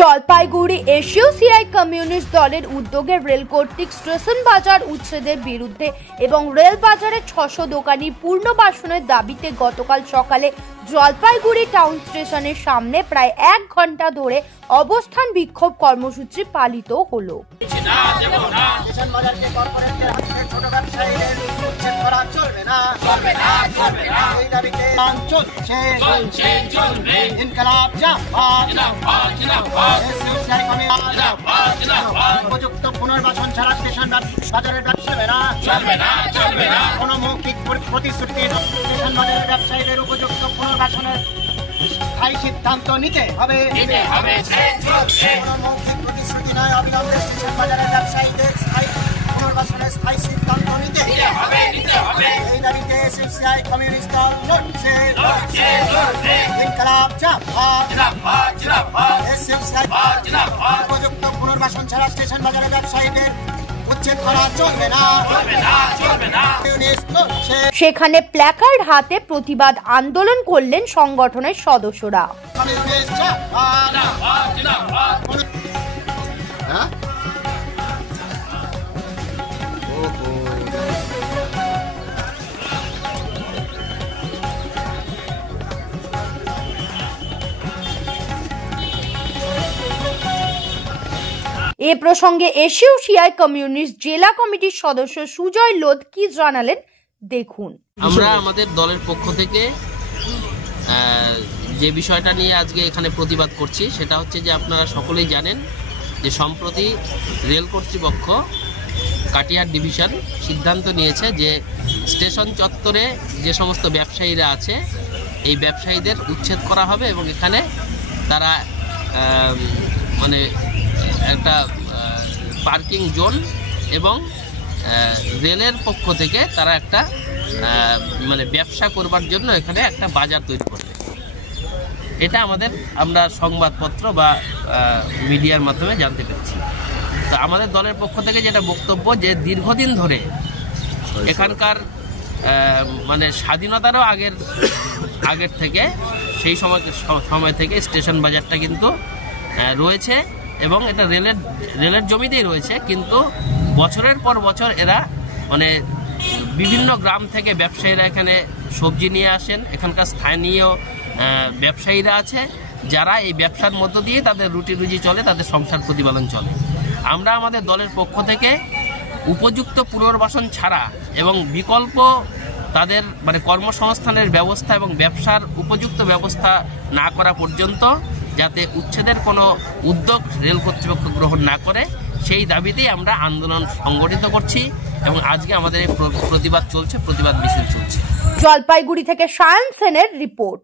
Jalpaiguri SUCI communist দলের উদ্যোগে rail কর্তৃক স্টেশন বাজার উচ্ছেদের বিরুদ্ধে এবং রেল বাজারে ৬০০ দোকানি পুনর্বাসনের দাবিতে গতকাল সকালে জলপাইগুড়ি টাউন স্টেশনের সামনে প্রায় ১ ঘন্টা ধরে অবস্থান বিক্ষোভ কর্মসূচি পালিত হলো। উপযুক্ত পুনর্বাসন ছাড়া স্টেশন বাজারের ব্যবসা চলবে না। কোনো মৌখিক প্রতিশ্রুতি স্টেশন বাজারের ব্যবসায়ীদের উপযুক্ত পুনর্বাসনের স্থায়ী সিদ্ধান্ত নিতে হবে। কোনো মৌখিক প্রতিশ্রুতি নয়, অবিলম্বে স্টেশন বাজারের ব্যবসায়ীদের পুনর্বাসনের স্থায়ী সিদ্ধান্ত নিতে হবে। এই দাবিতে এসইউসিআই কমিউনিস্ট দল লড়ছে। ইনকলাব জিন্দাবাদ। এসইউসিআই উপযুক্ত পুনর্বাসন ছাড়া স্টেশন বাজারের ব্যবসায়ীদের উচ্ছেদ করা চলবে না। সেখানে প্ল্যাকার্ড হাতে প্রতিবাদ আন্দোলন করলেন সংগঠনের সদস্যরা। এ প্রসঙ্গে এসইউসিআই কমিউনিস্ট জেলা কমিটির সদস্য সুজয় লোধ কি জানালেন দেখুন। আমরা আমাদের দলের পক্ষ থেকে যে বিষয়টা নিয়ে আজকে এখানে প্রতিবাদ করছি সেটা হচ্ছে যে আপনারা সকলেই জানেন যে সম্প্রতি রেল কর্তৃপক্ষ কাটিহার ডিভিশন সিদ্ধান্ত নিয়েছে যে স্টেশন চত্বরে যে সমস্ত ব্যবসায়ীরা আছে এই ব্যবসায়ীদের উচ্ছেদ করা হবে এবং এখানে তারা মানে একটা পার্কিং জোন এবং রেলের পক্ষ থেকে তারা একটা মানে ব্যবসা করবার জন্য এখানে একটা বাজার তৈরি করবে। এটা আমরা সংবাদপত্র বা মিডিয়ার মাধ্যমে জানতে পেরেছি। তো আমাদের দলের পক্ষ থেকে যেটা বক্তব্য যে দীর্ঘদিন ধরে এখানকার মানে স্বাধীনতারও আগের থেকে সেই সময় থেকে স্টেশন বাজারটা কিন্তু রয়েছে এবং এটা রেলের জমিতেই রয়েছে, কিন্তু বছরের পর বছর এরা মানে বিভিন্ন গ্রাম থেকে ব্যবসায়ীরা এখানে সবজি নিয়ে আসেন। এখানকার স্থানীয় ব্যবসায়ীরা আছে যারা এই ব্যবসার মধ্য দিয়ে তাদের রুজি চলে, তাদের সংসার প্রতিপালন চলে। আমরা আমাদের দলের পক্ষ থেকে উপযুক্ত পুনর্বাসন ছাড়া এবং বিকল্প তাদের মানে কর্মসংস্থানের ব্যবস্থা এবং ব্যবসার উপযুক্ত ব্যবস্থা না করা পর্যন্ত যাতে উচ্ছেদের কোনো উদ্যোগ রেল কর্তৃপক্ষ গ্রহণ না করে সেই দাবিতেই আমরা আন্দোলন সংগঠিত করছি এবং আজকে আমাদের প্রতিবাদ মিছিল চলছে। জলপাইগুড়ি থেকে সায়ন সেনের রিপোর্ট।